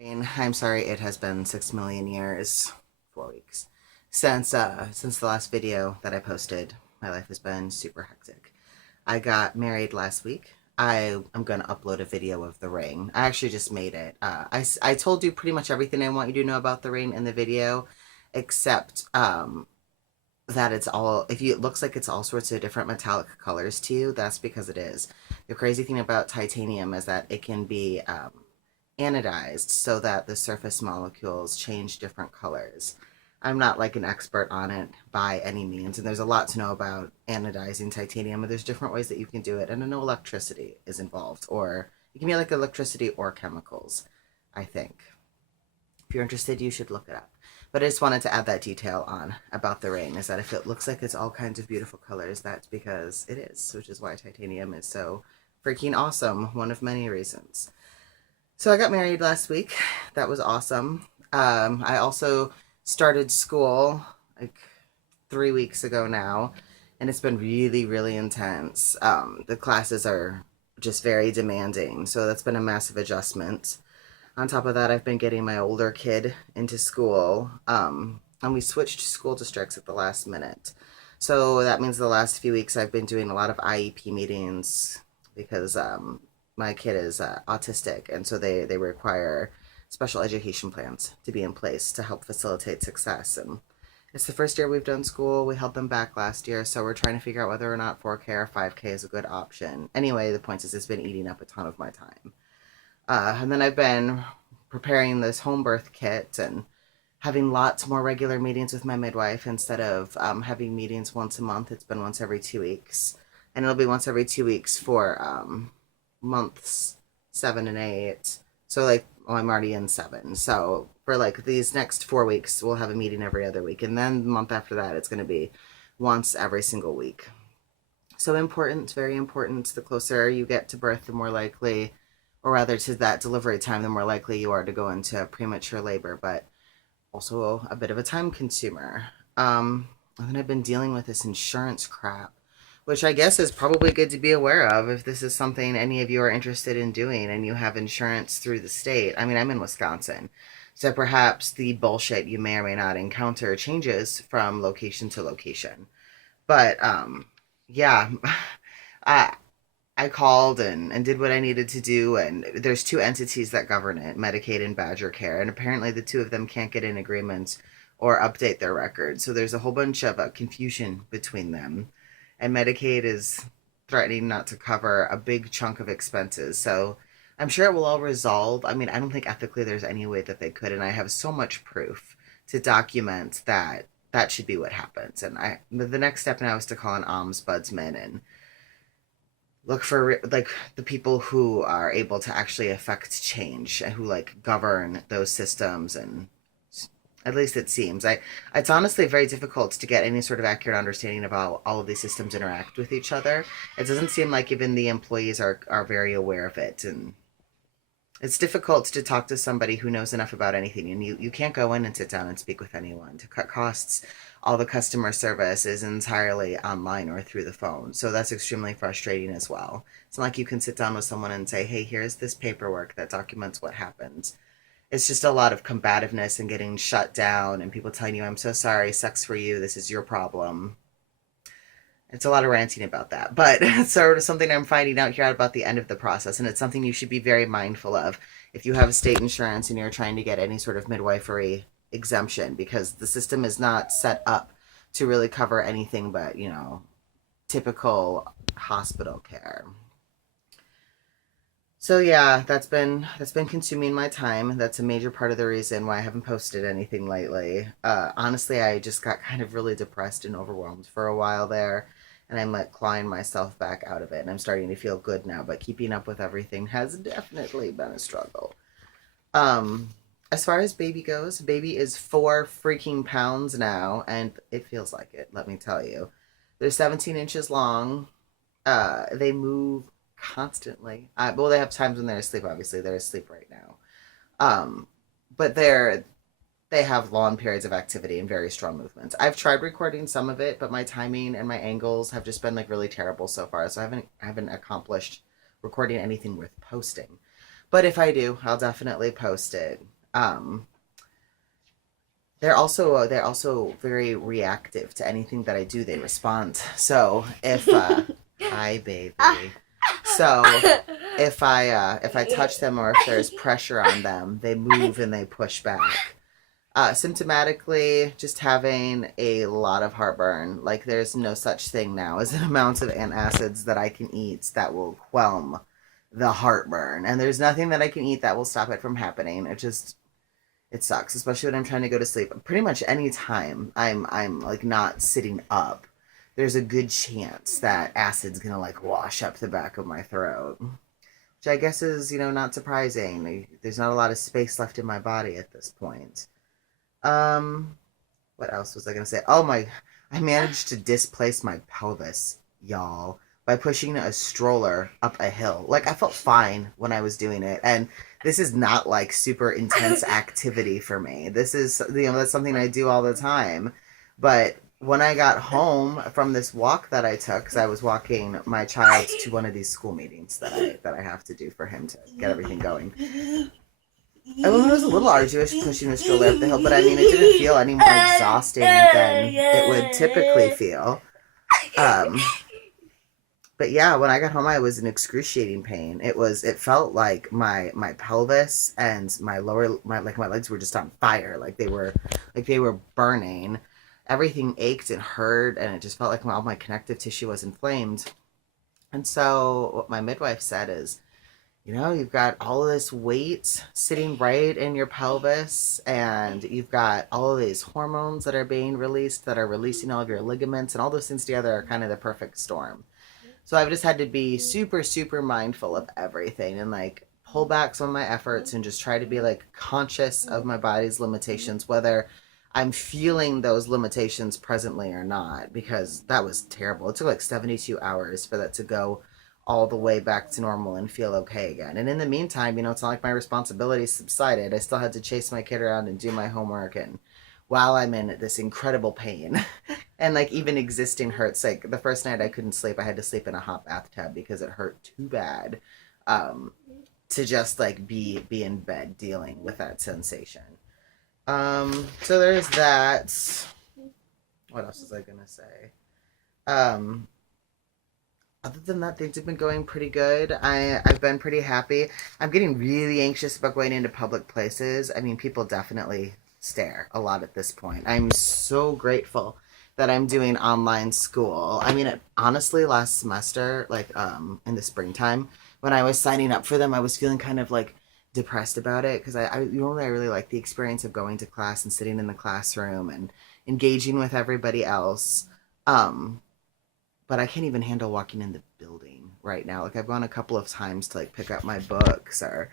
I'm sorry, it has been 6 million years, 4 weeks, since the last video that I posted. My life has been super hectic. I got married last week. I am gonna upload a video of the ring. I actually just made it. I told you pretty much everything I want you to know about the ring in the video, except that it's all, if you, it looks like it's all sorts of different metallic colors to you, that's because it is. The crazy thing about titanium is that it can be anodized so that the surface molecules change different colors. I'm not like an expert on it by any means, and there's a lot to know about anodizing titanium, but there's different ways that you can do it, and I know electricity is involved, or it can be like electricity or chemicals, I think. If you're interested, you should look it up. But I just wanted to add that detail on about the ring, is that if it looks like it's all kinds of beautiful colors, that's because it is, which is why titanium is so freaking awesome, one of many reasons. So I got married last week. That was awesome. I also started school like 3 weeks ago now, and it's been really, really intense. The classes are just very demanding, so that's been a massive adjustment. On top of that, I've been getting my older kid into school, and we switched school districts at the last minute. So that means the last few weeks I've been doing a lot of IEP meetings because my kid is autistic, and so they require special education plans to be in place to help facilitate success. And it's the first year we've done school. We held them back last year, so we're trying to figure out whether or not 4K or 5K is a good option. Anyway, the point is it's been eating up a ton of my time. And then I've been preparing this home birth kit and having lots more regular meetings with my midwife instead of having meetings once a month. It's been once every 2 weeks. And it'll be once every 2 weeks for months 7 and 8. So, like, well, I'm already in 7. So, for like these next 4 weeks, we'll have a meeting every other week. And then the month after that, it's going to be once every single week. So, important, very important. The closer you get to birth, the more likely, or rather to that delivery time, the more likely you are to go into premature labor, but also a bit of a time consumer. And then I've been dealing with this insurance crap, which I guess is probably good to be aware of if this is something any of you are interested in doing and you have insurance through the state. I mean, I'm in Wisconsin, so perhaps the bullshit you may or may not encounter changes from location to location. But yeah, I, I called and did what I needed to do, and there's two entities that govern it, Medicaid and Badger Care, and apparently the two of them can't get in agreement or update their records. So there's a whole bunch of confusion between them, and Medicaid is threatening not to cover a big chunk of expenses. So I'm sure it will all resolve. I mean, I don't think ethically there's any way that they could, and I have so much proof to document that that should be what happens. And the next step now is to call an ombudsman and look for like the people who are able to actually affect change and who like govern those systems. And at least it seems it's honestly very difficult to get any sort of accurate understanding of how all of these systems interact with each other. It doesn't seem like even the employees are very aware of it, and it's difficult to talk to somebody who knows enough about anything, and you can't go in and sit down and speak with anyone. To cut costs, all the customer service is entirely online or through the phone, so that's extremely frustrating as well. It's not like you can sit down with someone and say, hey, here's this paperwork that documents what happened. It's just a lot of combativeness and getting shut down and people telling you, I'm so sorry, sucks for you, this is your problem. It's a lot of ranting about that, but it's sort of something I'm finding out here about the end of the process, and it's something you should be very mindful of if you have state insurance and you're trying to get any sort of midwifery exemption, because the system is not set up to really cover anything but, typical hospital care. So yeah, that's been consuming my time. That's a major part of the reason why I haven't posted anything lately. Honestly, I just got kind of really depressed and overwhelmed for a while there, and I'm like clawing myself back out of it, and I'm starting to feel good now. But keeping up with everything has definitely been a struggle. Um, as far as baby goes, baby is 4 freaking pounds now, and it feels like it. Let me tell you, they're 17 inches long. They move constantly. Well, they have times when they're asleep. Obviously, they're asleep right now. Um, but they have long periods of activity and very strong movements. I've tried recording some of it, but my timing and my angles have just been like really terrible so far. So I haven't accomplished recording anything worth posting. But if I do, I'll definitely post it. Um, they're also very reactive to anything that I do. They respond. So if hi baby. So if I touch them or if there's pressure on them, they move and they push back. Symptomatically, just having a lot of heartburn. Like there's no such thing now as an amount of antacids that I can eat that will quell the heartburn. And there's nothing that I can eat that will stop it from happening. It sucks, especially when I'm trying to go to sleep. Pretty much any time I'm like not sitting up, there's a good chance that acid's gonna like wash up the back of my throat. Which I guess is, not surprising. There's not a lot of space left in my body at this point. Um, what else was I gonna say? Oh my, I managed to displace my pelvis, y'all, by pushing a stroller up a hill. Like I felt fine when I was doing it, and this is not like super intense activity for me. This is, that's something I do all the time. But when I got home from this walk that I took, because I was walking my child to one of these school meetings that I have to do for him to get everything going. It was a little arduous pushing the stroller up the hill, but I mean, it didn't feel any more exhausting than it would typically feel. Um, but yeah, when I got home, I was in excruciating pain. It felt like my pelvis and my legs were just on fire, like they were burning. Everything ached and hurt, and it just felt like all my connective tissue was inflamed. And so, what my midwife said is, you've got all of this weight sitting right in your pelvis, and you've got all of these hormones that are being released that are releasing all of your ligaments, and all those things together are kind of the perfect storm. So I've just had to be super, super mindful of everything and like pull back some of my efforts and just try to be like conscious of my body's limitations, whether I'm feeling those limitations presently or not, because that was terrible. It took like 72 hours for that to go all the way back to normal and feel okay again. And in the meantime, it's not like my responsibilities subsided. I still had to chase my kid around and do my homework, and while I'm in this incredible pain and like even existing hurts. Like the first night I couldn't sleep, I had to sleep in a hot bathtub because it hurt too bad um, to just like be in bed dealing with that sensation. So there's that. What else was I gonna say? Um, Other than that, things have been going pretty good. I've been pretty happy. I'm getting really anxious about going into public places. I mean, people definitely stare a lot at this point. I'm so grateful that I'm doing online school. I mean, honestly, last semester, like in the springtime, when I was signing up for them, I was feeling kind of like depressed about it because I normally I really like the experience of going to class and sitting in the classroom and engaging with everybody else. Um, but I can't even handle walking in the building right now. Like I've gone a couple of times to like pick up my books or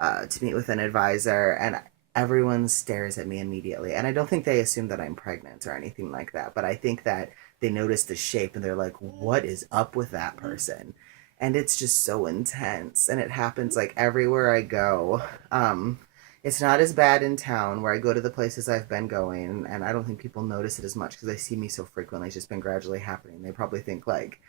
to meet with an advisor, and everyone stares at me immediately. And I don't think they assume that I'm pregnant or anything like that, but I think that they notice the shape and they're like, "What is up with that person?" And it's just so intense, and it happens like everywhere I go. It's not as bad in town where I go to the places I've been going, and I don't think people notice it as much because they see me so frequently. It's just been gradually happening. They probably think like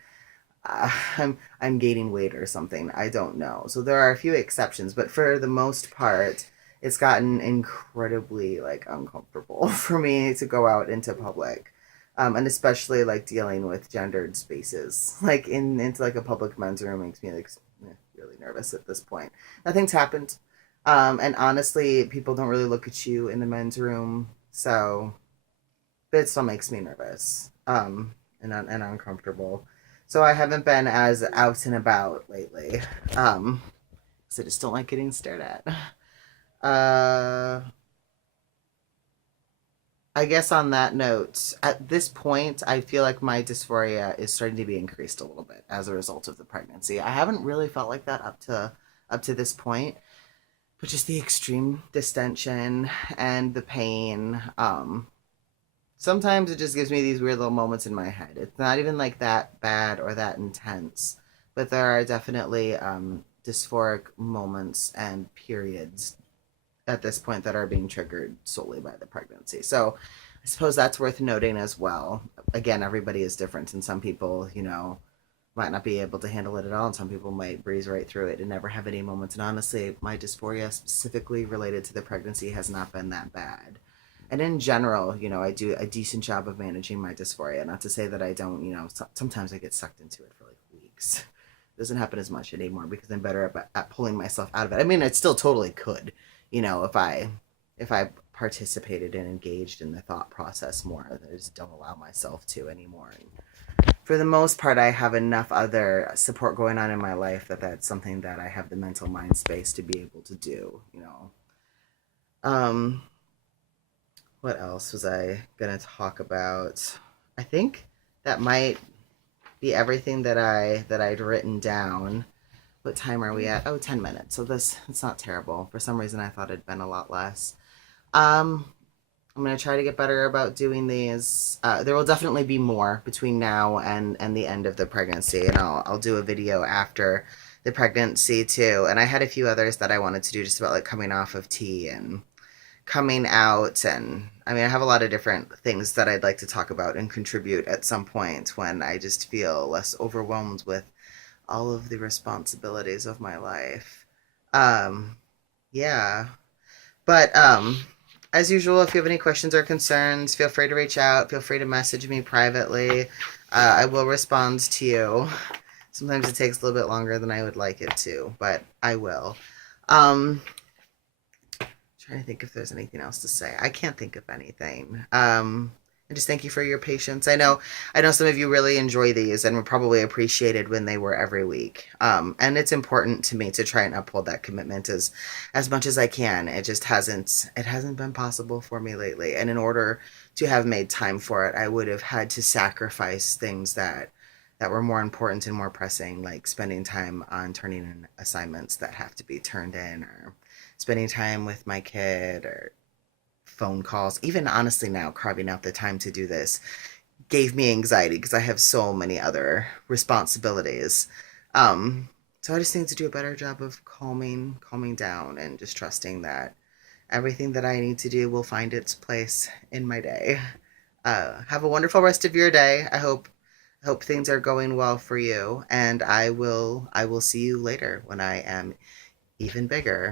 I'm gaining weight or something. I don't know. So there are a few exceptions, but for the most part, it's gotten incredibly like uncomfortable for me to go out into public. And especially like dealing with gendered spaces, like into like a public men's room makes me like really nervous at this point. Nothing's happened. And honestly, people don't really look at you in the men's room, so it still makes me nervous, and uncomfortable. So I haven't been as out and about lately, because I just don't like getting stared at. Uh, I guess on that note, at this point, I feel like my dysphoria is starting to be increased a little bit as a result of the pregnancy. I haven't really felt like that up to this point, but just the extreme distension and the pain. Sometimes it just gives me these weird little moments in my head. It's not even like that bad or that intense, but there are definitely dysphoric moments and periods at this point that are being triggered solely by the pregnancy. So I suppose that's worth noting as well. Again, everybody is different, and some people, might not be able to handle it at all, and some people might breeze right through it and never have any moments. And honestly, my dysphoria specifically related to the pregnancy has not been that bad. And in general, I do a decent job of managing my dysphoria. Not to say that I don't, sometimes I get sucked into it for like weeks. It doesn't happen as much anymore because I'm better at pulling myself out of it. I mean, it still totally could, if I participated and engaged in the thought process more. I just don't allow myself to anymore. And for the most part, I have enough other support going on in my life that's something that I have the mental mind space to be able to do. Um, what else was I gonna talk about? I think that might be everything that I'd written down. What time are we at? Oh, 10 minutes. So it's not terrible. For some reason I thought it'd been a lot less. Um, I'm gonna try to get better about doing these. There will definitely be more between now and the end of the pregnancy, and I'll do a video after the pregnancy too. And I had a few others that I wanted to do just about like coming off of tea and coming out, and I mean I have a lot of different things that I'd like to talk about and contribute at some point when I just feel less overwhelmed with all of the responsibilities of my life. Um, yeah. But as usual, if you have any questions or concerns, feel free to reach out. Feel free to message me privately. I will respond to you. Sometimes it takes a little bit longer than I would like it to, but I will. Um, Trying to think if there's anything else to say. I can't think of anything. I just thank you for your patience. I know some of you really enjoy these and would probably appreciate it when they were every week. And it's important to me to try and uphold that commitment as much as I can. It hasn't been possible for me lately. And in order to have made time for it, I would have had to sacrifice things that were more important and more pressing, like spending time on turning in assignments that have to be turned in, or spending time with my kid, or phone calls. Even honestly, now carving out the time to do this gave me anxiety because I have so many other responsibilities. So I just need to do a better job of calming down and just trusting that everything that I need to do will find its place in my day. Have a wonderful rest of your day. I hope things are going well for you, and I will see you later when I am even bigger.